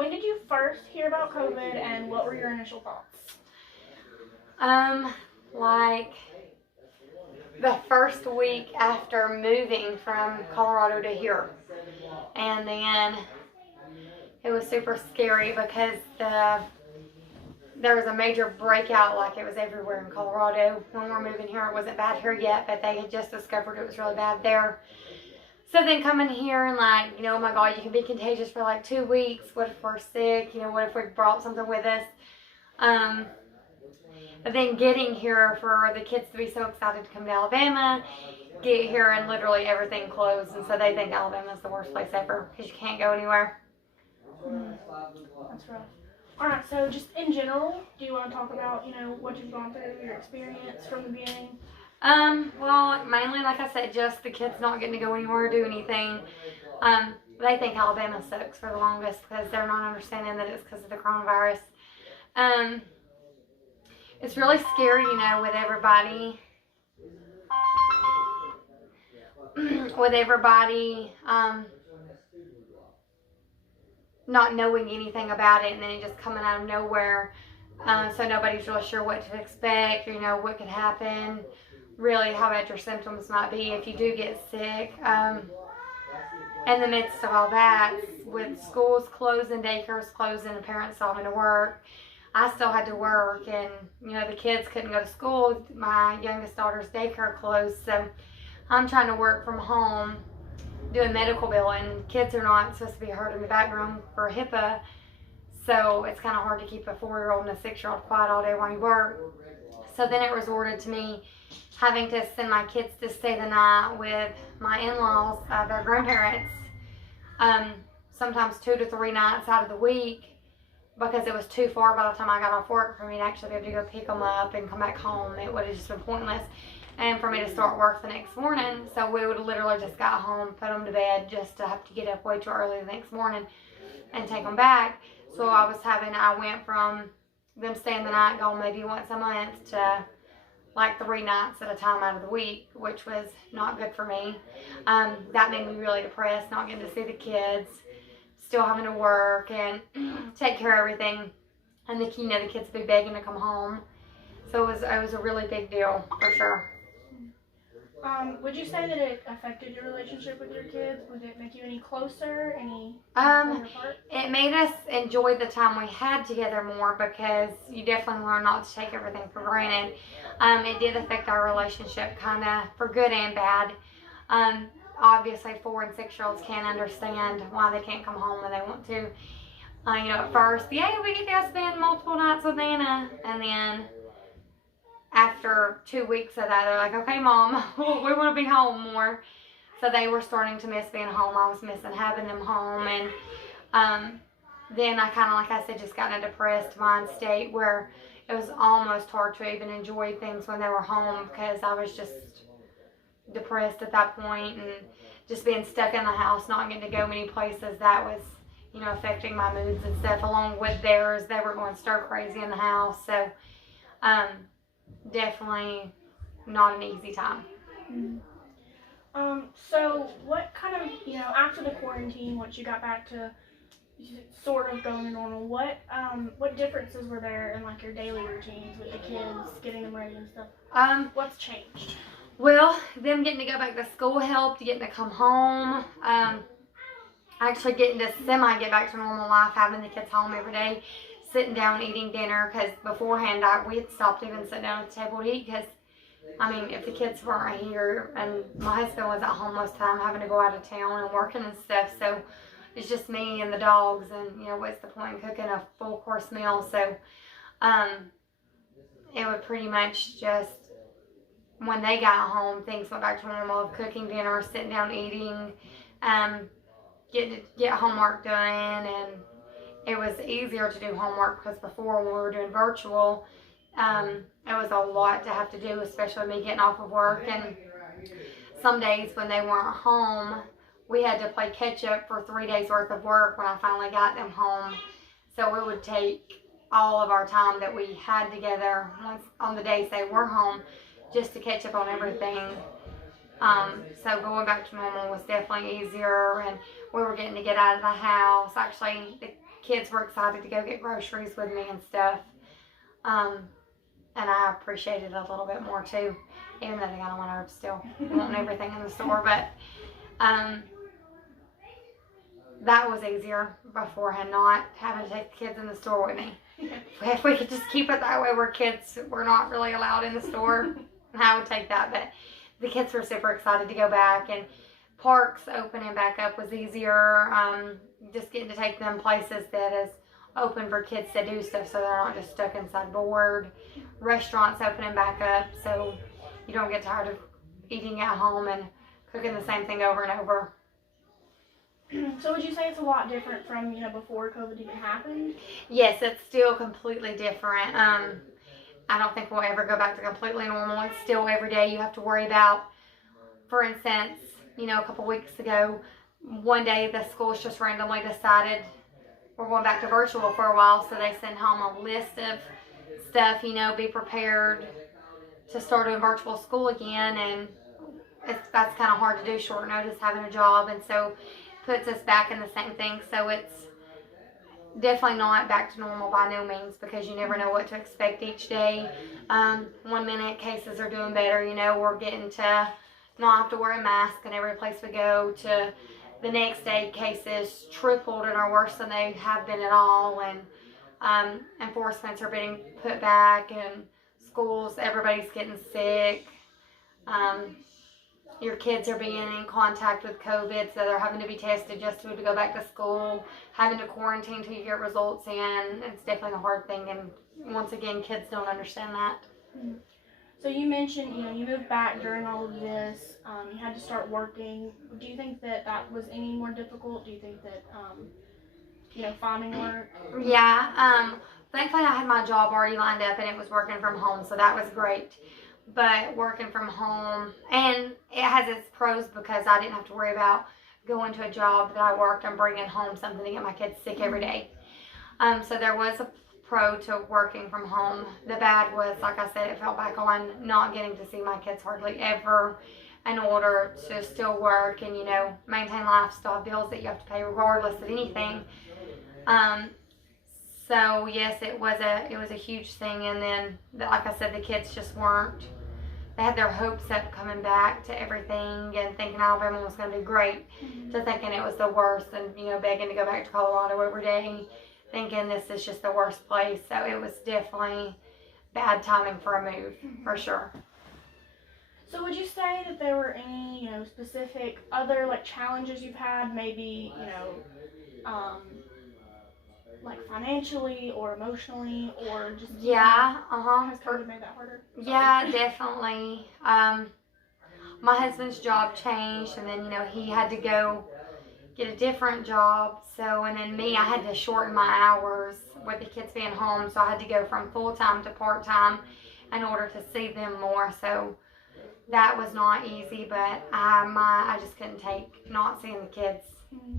When did you first hear about COVID, and what were your initial thoughts? Like the first week after moving from Colorado to here. And then it was super scary because there was a major breakout, like it was everywhere in Colorado. When we were moving here, it wasn't bad here yet, but they had just discovered it was really bad there. So then coming here and like, oh my God, you can be contagious for like 2 weeks. What if we're sick? What if we brought something with us? But then getting here for the kids to be so excited to come to Alabama, get here and literally everything closed. And so they think Alabama's the worst place ever because you can't go anywhere. That's rough. Alright, so just in general, do you want to talk about, what you've gone through, your experience from the beginning? Well, mainly, like I said, just the kids not getting to go anywhere or do anything. They think Alabama sucks for the longest because they're not understanding that it's because of the coronavirus. It's really scary, with everybody. Not knowing anything about it and then it just coming out of nowhere. So nobody's really sure what to expect, or, what could happen, really how bad your symptoms might be if you do get sick. In the midst of all that, with schools closing, daycares closing, and parents still having to work, I still had to work, and, the kids couldn't go to school. My youngest daughter's daycare closed, so I'm trying to work from home, doing medical billing. Kids are not supposed to be heard in the background for HIPAA, so it's kind of hard to keep a 4-year-old and a 6-year-old quiet all day while you work. So then it resorted to me having to send my kids to stay the night with my in-laws, their grandparents, sometimes 2 to 3 nights out of the week, because it was too far by the time I got off work for me to actually be able to go pick them up and come back home. It would have just been pointless. And for me to start work the next morning, so we would have literally just got home, put them to bed, just to have to get up way too early the next morning and take them back. So I went from them staying the night, gone maybe once a month, to like 3 nights at a time out of the week, which was not good for me. That made me really depressed, not getting to see the kids, still having to work and take care of everything. And the kids would be begging to come home. So it was a really big deal, for sure. Would you say that it affected your relationship with your kids? Would it make you any closer, It made us enjoy the time we had together more, because you definitely learn not to take everything for granted. It did affect our relationship kind of for good and bad. Obviously 4 and 6-year-olds can't understand why they can't come home when they want to. At first, we get to spend multiple nights with Nana, and then after 2 weeks of that, they're like, okay, Mom, we want to be home more. So they were starting to miss being home. I was missing having them home. And then I kind of, like I said, just got in a depressed mind state where it was almost hard to even enjoy things when they were home, because I was just depressed at that point, and just being stuck in the house, not getting to go many places, that was, affecting my moods and stuff, along with theirs. They were going stir crazy in the house. So, definitely not an easy time. So what kind of, after the quarantine, once you got back to sort of going to normal, what differences were there in like your daily routines with the kids, getting them ready and stuff? What's changed? Well, them getting to go back to school helped, getting to come home, actually getting to get back to normal life, having the kids home every day, sitting down eating dinner, because beforehand we had stopped even sitting down at the table to eat, because if the kids weren't here and my husband was at home most of the time, having to go out of town and working and stuff, so it's just me and the dogs, and what's the point in cooking a full course meal? So it would pretty much just, when they got home, things went back to normal of cooking dinner, sitting down eating, get homework done. And it was easier to do homework, because before, when we were doing virtual, it was a lot to have to do, especially me getting off of work. And some days when they weren't home, we had to play catch up for 3 days worth of work when I finally got them home. So it would take all of our time that we had together on the days they were home, just to catch up on everything. So going back to normal was definitely easier, and we were getting to get out of the house. Actually, kids were excited to go get groceries with me and stuff. And I appreciate it a little bit more too, even though they got on my nerves still, wanting everything in the store. But that was easier beforehand, not having to take the kids in the store with me. If we could just keep it that way where kids were not really allowed in the store, I would take that. But the kids were super excited to go back, and parks opening back up was easier. Just getting to take them places that is open for kids to do stuff so they're not just stuck inside bored. Restaurants opening back up so you don't get tired of eating at home and cooking the same thing over and over. So would you say it's a lot different from, before COVID even happened? Yes, it's still completely different. I don't think we'll ever go back to completely normal. It's still every day you have to worry about. For instance, a couple weeks ago, one day the schools just randomly decided we're going back to virtual for a while, so they send home a list of stuff, be prepared to start doing virtual school again, and that's kind of hard to do short notice having a job, and so puts us back in the same thing. So it's definitely not back to normal by no means, because you never know what to expect each day. 1 minute cases are doing better, we're getting to not have to wear a mask in every place we go, to the next day cases tripled and are worse than they have been at all, and enforcements are being put back, and schools, everybody's getting sick. Your kids are being in contact with COVID, so they're having to be tested just to go back to school, having to quarantine till you get results in. It's definitely a hard thing, and once again, kids don't understand that. So you mentioned, you moved back during all of this. You had to start working. Do you think that was any more difficult? Do you think that, finding work? Yeah. Thankfully, I had my job already lined up, and it was working from home, so that was great. But working from home, and it has its pros because I didn't have to worry about going to a job that I worked and bringing home something to get my kids sick every day. So there was a pro to working from home. The bad was, like I said, it fell back on not getting to see my kids hardly ever in order to still work and, maintain lifestyle bills that you have to pay regardless of anything. So yes, it was a huge thing. And then, like I said, the kids just weren't. They had their hopes up coming back to everything and thinking Alabama was going to be great, to thinking it was the worst, and begging to go back to Colorado every day, thinking this is just the worst place. So it was definitely bad timing for a move, for sure. So would you say that there were any, specific other challenges you've had, maybe, like financially or emotionally, or just has COVID made that harder? Yeah, definitely. My husband's job changed, and then he had to go get a different job. So, and then me, I had to shorten my hours with the kids being home, so I had to go from full-time to part-time in order to see them more. So that was not easy, but I just couldn't take not seeing the kids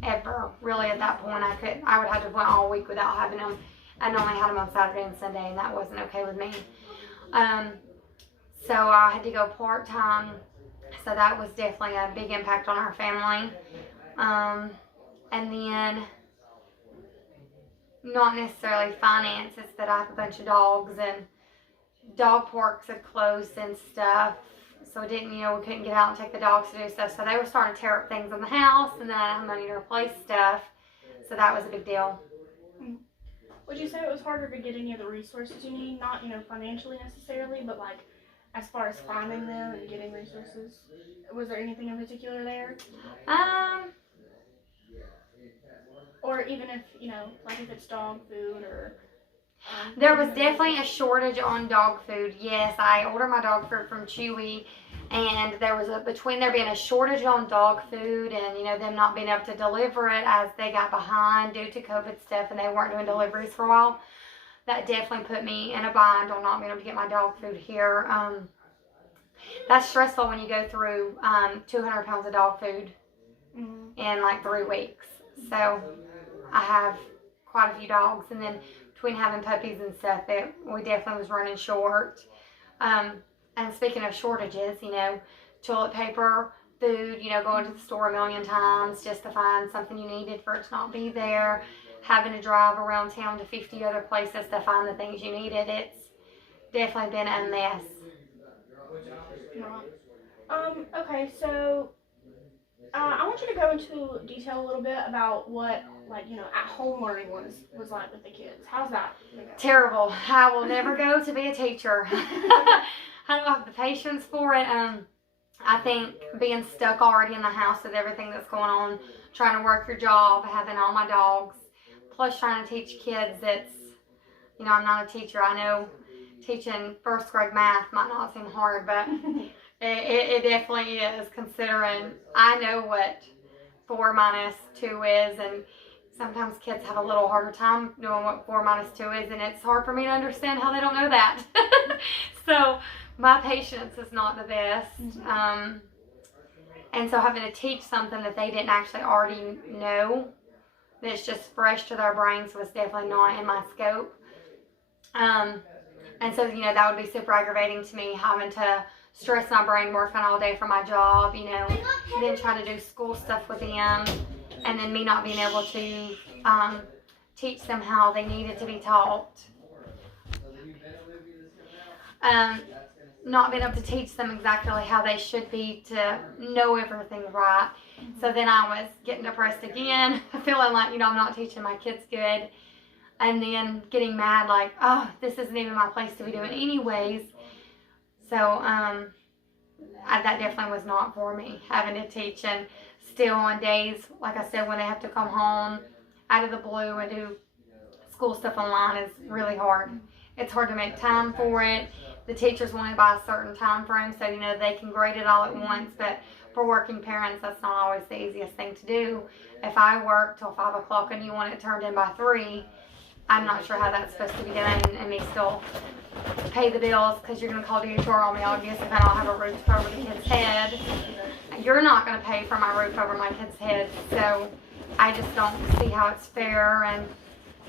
ever. Really, at that point, I would have to went all week without having them. I only had them on Saturday and Sunday, and that wasn't okay with me. So I had to go part-time. So that was definitely a big impact on our family. And then, not necessarily finances, but I have a bunch of dogs, and dog parks had closed and stuff. So we couldn't get out and take the dogs to do stuff. So they were starting to tear up things in the house, and then I didn't have money to replace stuff. So that was a big deal. Would you say it was harder to get any of the resources you need? Not, financially necessarily, but as far as finding them and getting resources? Was there anything in particular there? Or even if, if it's dog food or... There was definitely a shortage on dog food. Yes, I ordered my dog food from Chewy, and there was between there being a shortage on dog food and, them not being able to deliver it as they got behind due to COVID stuff and they weren't doing deliveries for a while. That definitely put me in a bind on not being able to get my dog food here. That's stressful when you go through 200 pounds of dog food in 3 weeks. So I have quite a few dogs, and then between having puppies and stuff, we definitely was running short. And speaking of shortages, toilet paper, food, going to the store a million times just to find something you needed for it to not be there. having to drive around town to 50 other places to find the things you needed. It's definitely been a mess. Okay, so I want you to go into detail a little bit about what, like, at home learning was like with the kids. How's that? Terrible. I will never go to be a teacher. I don't have the patience for it. I think being stuck already in the house with everything that's going on, trying to work your job, having all my dogs, plus trying to teach kids that's, I'm not a teacher. I know teaching first grade math might not seem hard, but it definitely is, considering I know what 4 minus 2 is, and sometimes kids have a little harder time knowing what 4 minus 2 is, and it's hard for me to understand how they don't know that. So my patience is not the best. And so having to teach something that they didn't actually already know, that's just fresh to their brains, was definitely not in my scope. And so, that would be super aggravating to me, having to stress my brain working all day for my job, then trying to do school stuff with them, and then me not being able to teach them how they needed to be taught. Not being able to teach them exactly how they should be to know everything right. So then I was getting depressed again, feeling like, I'm not teaching my kids good. And then getting mad, like, oh, this isn't even my place to be doing anyways. So that definitely was not for me, having to teach. And still on days, like I said, when they have to come home out of the blue and do school stuff online, is really hard. It's hard to make time for it. The teachers want it by a certain time frame, so they can grade it all at once. But for working parents, that's not always the easiest thing to do. If I work till 5 o'clock and you want it turned in by 3, I'm not sure how that's supposed to be done, and me still pay the bills, because you're going to call DHR on me, obviously, if I don't have a roof over the kid's head. You're not going to pay for my roof over my kid's head, so I just don't see how it's fair and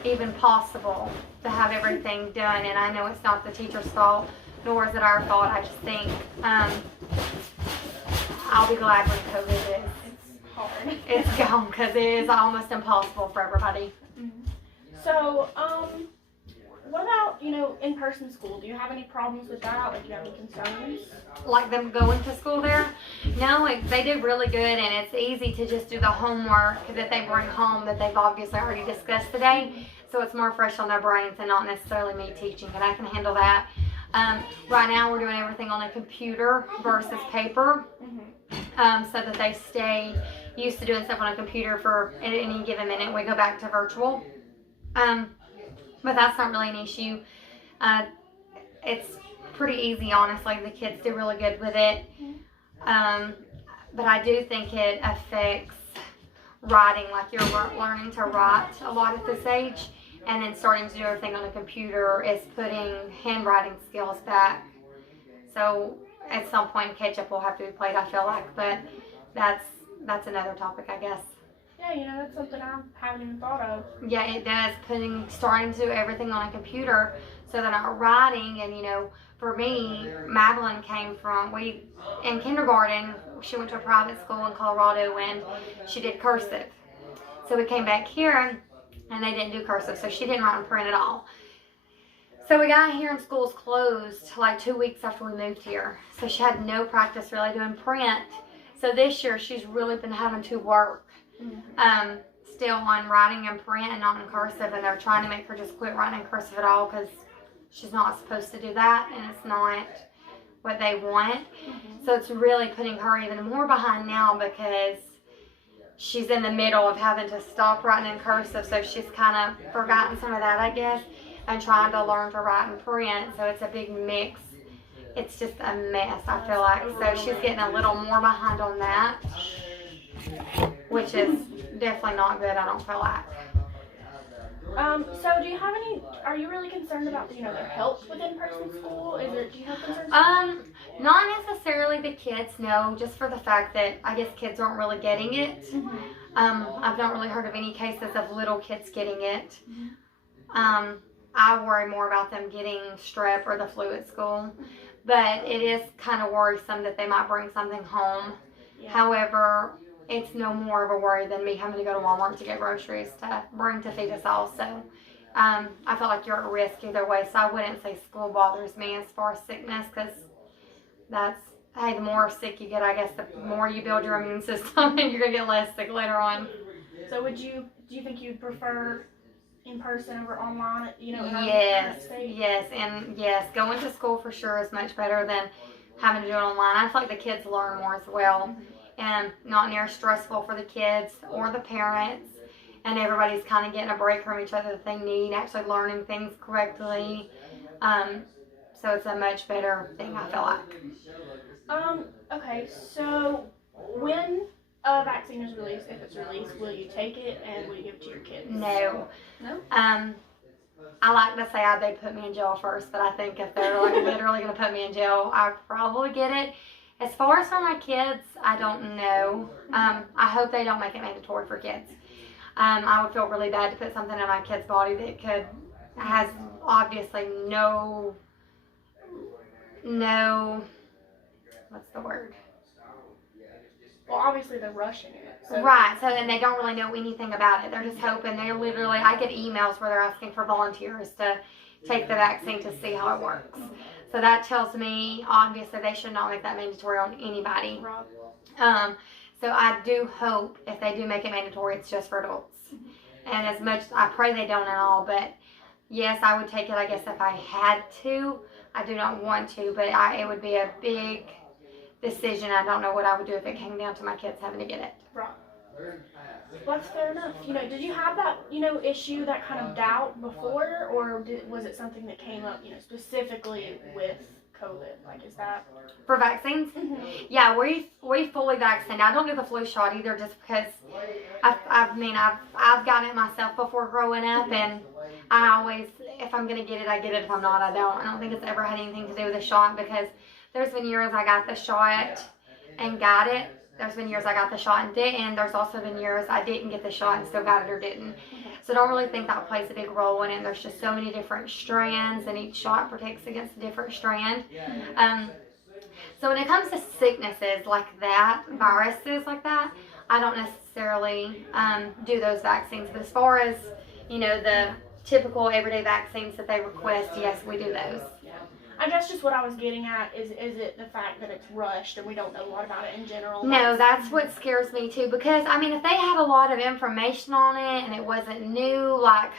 even possible to have everything done. And I know it's not the teacher's fault, nor is it our fault. I just think I'll be glad when COVID is Hard. It's gone, because it is almost impossible for everybody. So, what about, in-person school? Do you have any problems with that? Like, do you have any concerns? Like them going to school there? No, they do really good, and it's easy to just do the homework that they bring home that they've obviously already discussed today. So it's more fresh on their brains and not necessarily me teaching, and I can handle that. Right now we're doing everything on a computer versus paper, so that they stay used to doing stuff on a computer for any given minute. We go back to virtual. But that's not really an issue. It's pretty easy, honestly. The kids do really good with it. But I do think it affects writing, like you're learning to write a lot at this age, and then starting to do everything on a computer is putting handwriting skills back. So at some point, catch-up will have to be played, I feel like, but that's another topic, I guess. Yeah, that's something I haven't even thought of. Yeah, it does. Starting to do everything on a computer, so that our writing, and for me, Madeline came from, in kindergarten, she went to a private school in Colorado, and she did cursive. So we came back here, and they didn't do cursive, so she didn't write and print at all. So we got here and schools closed like 2 weeks after we moved here. So she had no practice really doing print. So this year, she's really been having to work still on writing and print and not in cursive, and they're trying to make her just quit writing in cursive at all, because she's not supposed to do that, and it's not what they want. So it's really putting her even more behind now, because she's in the middle of having to stop writing in cursive, so she's kind of forgotten some of that, I guess, and trying to learn to write and print. So it's a big mix. It's just a mess, I feel like. So she's getting a little more behind on that, which is definitely not good, I don't feel like. So do you have are you really concerned about, their health with in-person school? Do you have concerns? Not necessarily the kids, no, just for the fact that I guess kids aren't really getting it. I've not really heard of any cases of little kids getting it. I worry more about them getting strep or the flu at school, but it is kind of worrisome that they might bring something home. However, it's no more of a worry than me having to go to Walmart to get groceries to bring to feed us all. So I feel like you're at risk either way. So I wouldn't say school bothers me as far as sickness, because hey, the more sick you get, I guess the more you build your immune system and you're going to get less sick later on. So do you think you'd prefer in person over online, in our Yes, state? yes, going to school for sure is much better than having to do it online. I feel like the kids learn more as well, and not near stressful for the kids or the parents, and everybody's kind of getting a break from each other that they need, actually learning things correctly. So it's a much better thing, I feel like. Okay, so when a vaccine is released, if it's released, will you take it and will you give it to your kids? No. No? I like to say they'd put me in jail first, but I think if they're like literally going to put me in jail, I'd probably get it. As far as for my kids, I don't know. I hope they don't make it mandatory for kids. I would feel really bad to put something in my kid's body that has obviously no, what's the word? Well, obviously they're rushing it. So Right, so then they don't really know anything about it. They're just hoping. I get emails where they're asking for volunteers to take the vaccine to see how it works. So that tells me, obviously, they should not make that mandatory on anybody. Right. So I do hope if they do make it mandatory, it's just for adults. And as much, I pray they don't at all, but yes, I would take it, I guess, if I had to. I do not want to, but it would be a big decision. I don't know what I would do if it came down to my kids having to get it. Right. Well, that's fair enough. Did you have that, issue, that kind of doubt before, or was it something that came up, specifically with COVID? Like, is that for vaccines? Mm-hmm. Yeah, we fully vaccinated. I don't do the flu shot either, just because I've gotten it myself before growing up, and I always, if I'm gonna get it, I get it. If I'm not, I don't. I don't think it's ever had anything to do with the shot, because there's been years I got the shot and got it. There's been years I got the shot and didn't. There's also been years I didn't get the shot and still got it or didn't. So I don't really think that plays a big role in it. There's just so many different strands, and each shot protects against a different strand. So when it comes to sicknesses like that, viruses like that, I don't necessarily do those vaccines. But as far as, the typical everyday vaccines that they request, yes, we do those. I guess just what I was getting at is it the fact that it's rushed and we don't know a lot about it in general? No, that's what scares me too, because if they had a lot of information on it and it wasn't new, like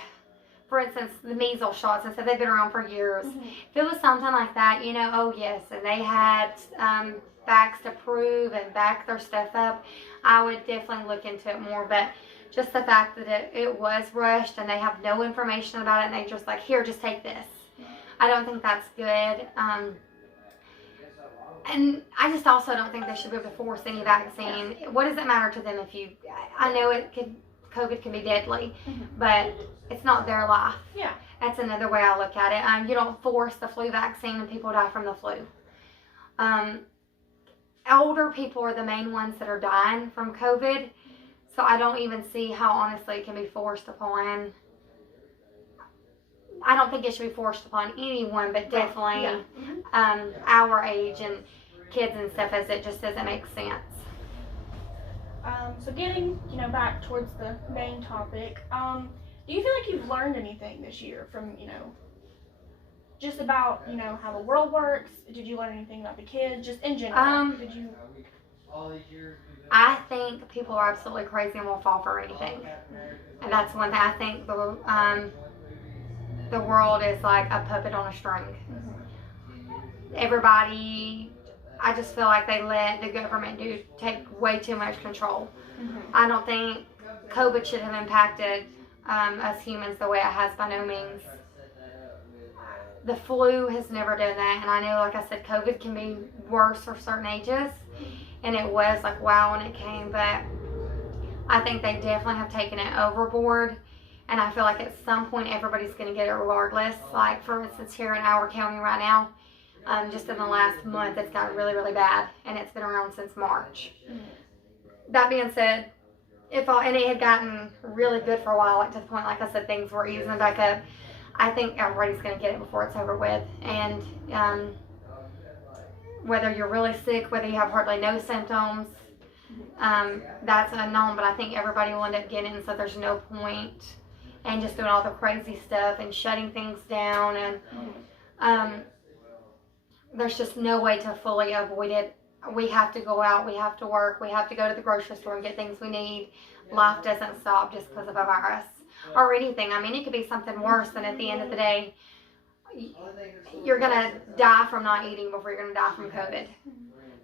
for instance the measles shots, and so they've been around for years. Mm-hmm. If it was something like that, oh yes, and they had facts to prove and back their stuff up, I would definitely look into it more. But just the fact that it was rushed and they have no information about it and they just like, here, just take this. I don't think that's good. And I just also don't think they should be able to force any vaccine. What does it matter to them if I know COVID can be deadly, but it's not their life. Yeah. That's another way I look at it. You don't force the flu vaccine and people die from the flu. Older people are the main ones that are dying from COVID, so I don't even see how honestly it can be forced upon. I don't think it should be forced upon anyone, but definitely our age and kids and stuff, as it just doesn't make sense. So getting, back towards the main topic, do you feel like you've learned anything this year from, just about, how the world works? Did you learn anything about the kids, just in general? I think people are absolutely crazy and will fall for anything. And that's one thing. I think the world is like a puppet on a string. Everybody, I just feel like they let the government take way too much control. I don't think COVID should have impacted us humans the way it has, by no means. The flu has never done that, and I know, like I said, COVID can be worse for certain ages, and it was like wow when it came, but I think they definitely have taken it overboard. And I feel like at some point everybody's going to get it regardless. Like, for instance, here in our county right now, just in the last month, it's gotten really, really bad. And it's been around since March. That being said, and it had gotten really good for a while, like to the point, like I said, things were easing back up. I think everybody's going to get it before it's over with. And whether you're really sick, whether you have hardly no symptoms, That's unknown, but I think everybody will end up getting it, so there's no point in just doing all the crazy stuff and shutting things down. And there's just no way to fully avoid it. We have to go out, we have to work, we have to go to the grocery store and get things we need. Life doesn't stop just because of a virus or anything. I mean, it could be something worse than at the end of the day, you're going to die from not eating before you're going to die from COVID.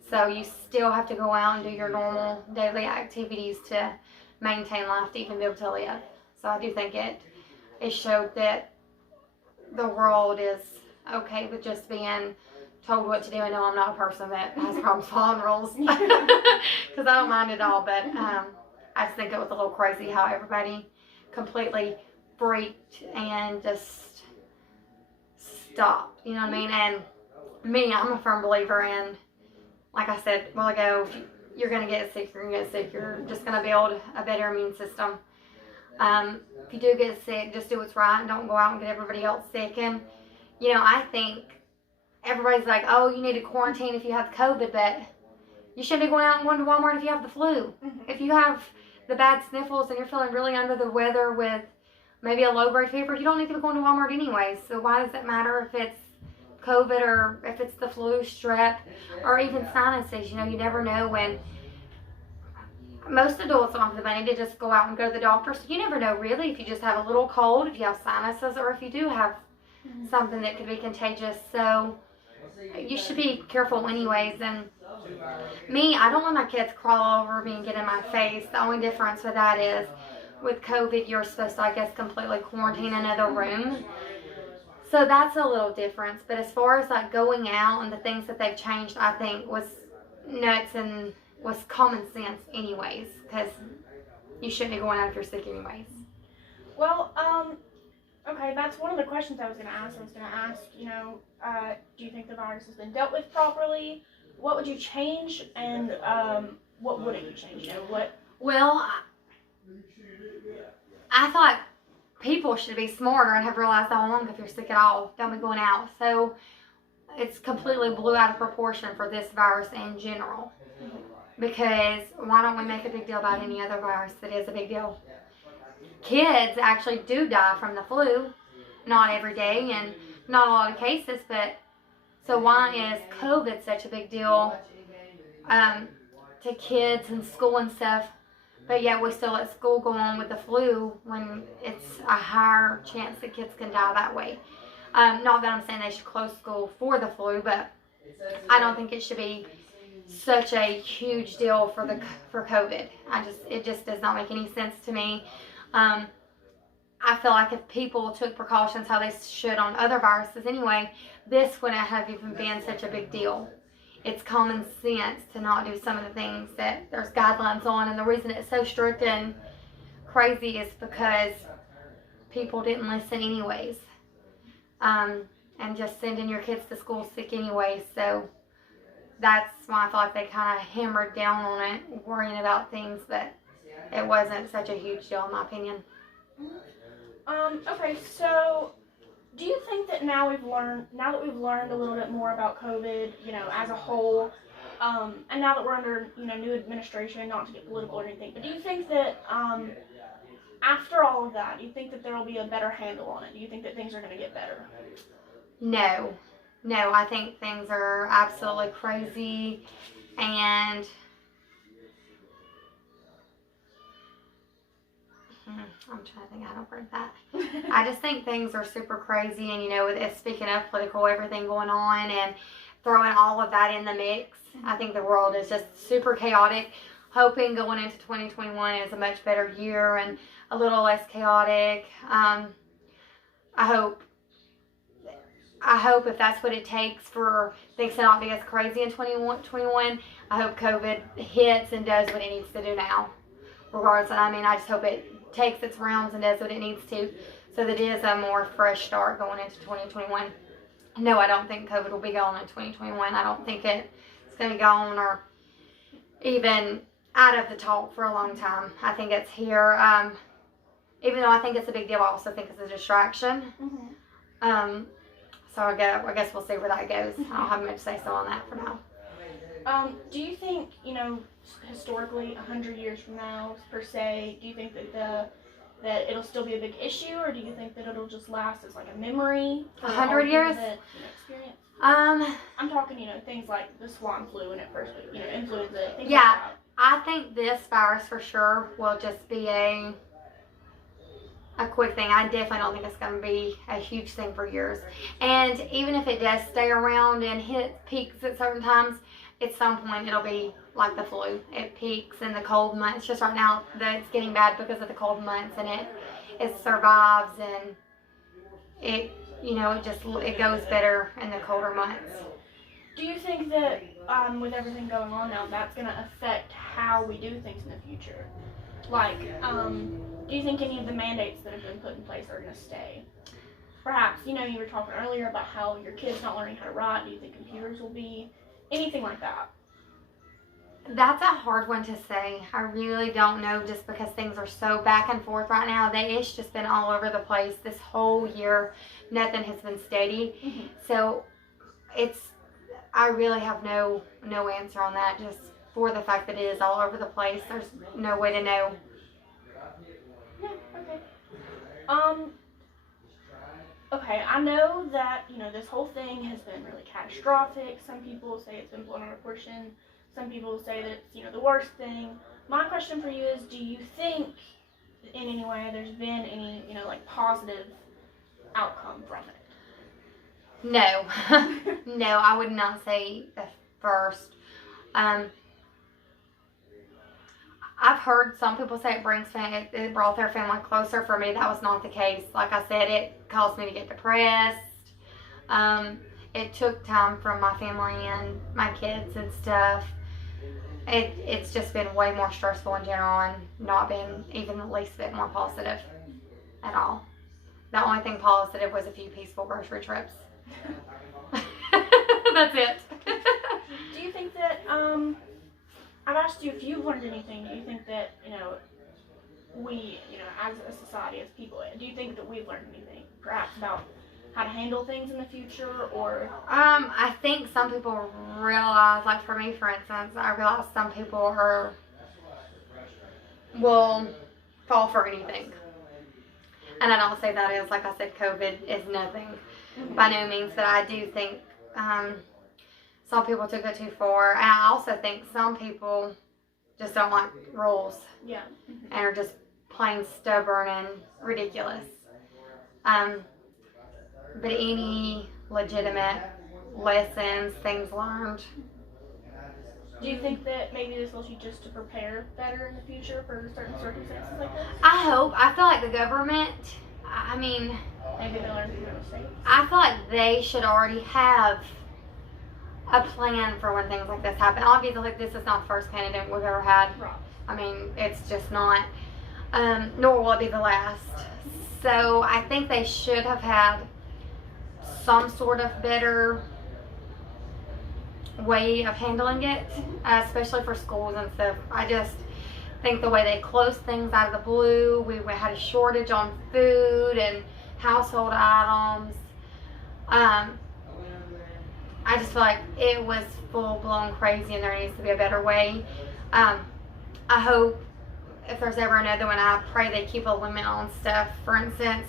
So you still have to go out and do your normal daily activities to maintain life, to even be able to live. So I do think it showed that the world is okay with just being told what to do. I know I'm not a person that has problems following rules because I don't mind at all, but I just think it was a little crazy how everybody completely freaked and just stopped, you know what I mean? And me, I'm a firm believer in, like I said a while ago, you're going to get sick, you're going to get sick, you're just going to build a better immune system. If you do get sick, just do what's right and don't go out and get everybody else sick. And, you know, I think everybody's like, oh, you need to quarantine if you have COVID, but you shouldn't be going out and going to Walmart if you have the flu. If you have the bad sniffles and you're feeling really under the weather with maybe a low-grade fever, you don't need to be going to Walmart anyways. So why does it matter if it's COVID or if it's the flu, strep, or even sinuses? You know, you never know when. Most adults don't have the money to just go out and go to the doctor, so you never know really if you just have a little cold, if you have sinuses, or if you do have something that could be contagious. So you should be careful anyways. And me, I don't let my kids crawl over me and get in my face. The only difference with that is with COVID, you're supposed to, I guess, completely quarantine another room. So that's a little difference. But as far as like going out and the things that they've changed, I think was nuts and was common sense anyways, because you shouldn't be going out if you're sick anyways. Well, okay, that's one of the questions I was going to ask. I was going to ask, you know, do you think the virus has been dealt with properly? What would you change, and what wouldn't you change? You know, what? Well, I thought people should be smarter and have realized all along if you're sick at all, don't be going out. So it's completely blew out of proportion for this virus in general. Because why don't we make a big deal about any other virus that is a big deal? Kids actually do die from the flu, not every day and not a lot of cases, but so why is COVID such a big deal to kids and school and stuff, but yet we still let school go on with the flu when it's a higher chance that kids can die that way? Not that I'm saying they should close school for the flu, but I don't think it should be such a huge deal for COVID. It just does not make any sense to me. I feel like if people took precautions how they should on other viruses anyway, this wouldn't have even been such a big deal. It's common sense to not do some of the things that there's guidelines on, and the reason it's so strict and crazy is because people didn't listen anyways, and just sending your kids to school sick anyway. So that's why I feel like they kind of hammered down on it, worrying about things, but it wasn't such a huge deal in my opinion. Okay, so do you think that now that we've learned a little bit more about COVID, you know, as a whole, and now that we're under, you know, new administration, not to get political or anything, but do you think that after all of that, do you think that there will be a better handle on it? Do you think that things are going to get better? No, I think things are absolutely crazy, and I'm trying to think how to word that. I just think things are super crazy, and you know, with speaking of political, everything going on and throwing all of that in the mix, I think the world is just super chaotic. Hoping going into 2021 is a much better year and a little less chaotic. I hope if that's what it takes for things to not be as crazy in 2021, I hope COVID hits and does what it needs to do now. Regardless, I mean, I just hope it takes its rounds and does what it needs to, so that it is a more fresh start going into 2021. No, I don't think COVID will be gone in 2021. I don't think it's going to be gone or even out of the talk for a long time. I think it's here. Even though I think it's a big deal, I also think it's a distraction. So I guess we'll see where that goes. I don't have much to say so on that for now. Do you think, historically, 100 years from now, per se, do you think that it'll still be a big issue, or do you think that it'll just last as like a memory for all 100 people years? that experience? Um, I'm talking, things like the swan flu when it first, influenza, things Yeah. like that. I think this virus for sure will just be a quick thing. I definitely don't think it's going to be a huge thing for years. And even if it does stay around and hit peaks at certain times, at some point it'll be like the flu. It peaks in the cold months. Just right now that it's getting bad because of the cold months, and it survives, and it goes better in the colder months. Do you think that with everything going on now, that's going to affect how we do things in the future? Like, do you think any of the mandates that have been put in place are going to stay? Perhaps, you were talking earlier about how your kids not learning how to write. Do you think computers will be anything like that? That's a hard one to say. I really don't know, just because things are so back and forth right now. It's just been all over the place this whole year. Nothing has been steady. Mm-hmm. So I really have no answer on that, just for the fact that it is all over the place. There's no way to know. Yeah, okay. Okay, I know that, this whole thing has been really catastrophic. Some people say it's been blown out of proportion. Some people say that it's, the worst thing. My question for you is, do you think in any way there's been any, positive outcome from it? No. No, I would not say the first. I've heard some people say it brought their family closer. For me, that was not the case. Like I said, it caused me to get depressed. It took time from my family and my kids and stuff. It's just been way more stressful in general, and not been even the least bit more positive at all. The only thing positive was a few peaceful grocery trips. That's it. Do you think that, I've asked you if you've learned anything. Do you think that, we, as a society, as people, do you think that we've learned anything, perhaps about how to handle things in the future, or? I think some people realize, like for me, for instance, I realize some people will fall for anything. And I don't say that as, like I said, COVID is nothing by no means, but I do think some people took it too far. And I also think some people just don't like rules. Yeah. And are just plain stubborn and ridiculous. But any legitimate lessons, things learned. Do you think that maybe this will teach us to prepare better in the future for certain circumstances like this? I hope. I feel like the government, Maybe they learn from their mistakes. I feel like they should already have a plan for when things like this happen. Obviously, this is not the first pandemic we've ever had. Right. It's just not, nor will it be the last. So I think they should have had some sort of better way of handling it, especially for schools and stuff. I just think the way they closed things out of the blue, we had a shortage on food and household items. I just feel like it was full-blown crazy, and there needs to be a better way. I hope if there's ever another one, I pray they keep a limit on stuff. For instance,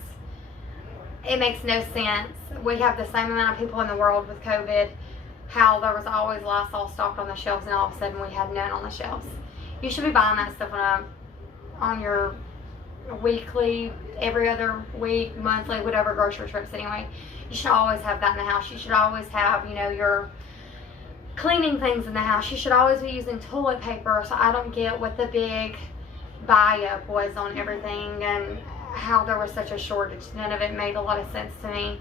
it makes no sense. We have the same amount of people in the world with COVID. How there was always Lysol stocked on the shelves, and all of a sudden we had none on the shelves. You should be buying that stuff on your weekly, every other week, monthly, whatever grocery trips anyway. You should always have that in the house. You should always have, your cleaning things in the house. You should always be using toilet paper. So I don't get what the big buy-up was on everything and how there was such a shortage. None of it made a lot of sense to me.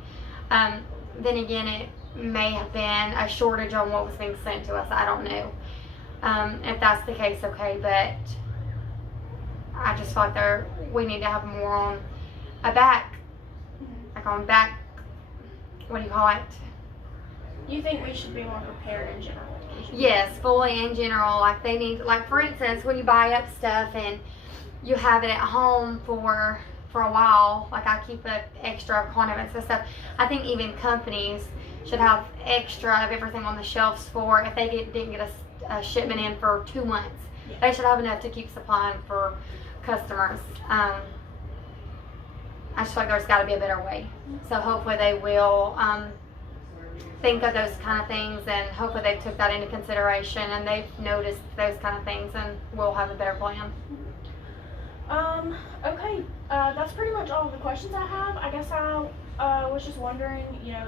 Then again, it may have been a shortage on what was being sent to us. I don't know. If that's the case, okay, but I just feel like we need to have more on a back, what do you call it? You think we should be more prepared in general? Yes, fully in general. Like they need, like for instance, when you buy up stuff and you have it at home for for a while. Like I keep an extra condiments and stuff. I think even companies should have extra of everything on the shelves for if they didn't get a shipment in for 2 months. They should have enough to keep supplying for customers. I just feel like there's got to be a better way. So hopefully they will think of those kind of things, and hopefully they took that into consideration and they've noticed those kind of things, and we'll have a better plan. Okay, that's pretty much all of the questions I have. I guess I was just wondering,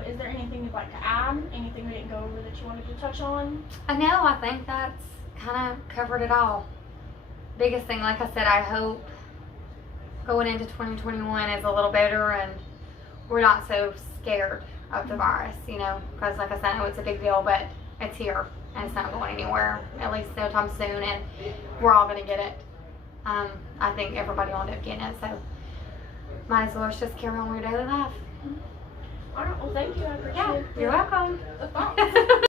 is there anything you'd like to add? Anything we didn't go over that you wanted to touch on? I think that's kind of covered it all. Biggest thing, like I said, I hope going into 2021 is a little better and we're not so scared of the virus, because like I said, I know it's a big deal, but it's here and it's not going anywhere, at least no time soon, and we're all going to get it. I think everybody will end up getting it, so might as well just carry on with your daily life. All right, well, thank you. I appreciate it. You're welcome. The thoughts.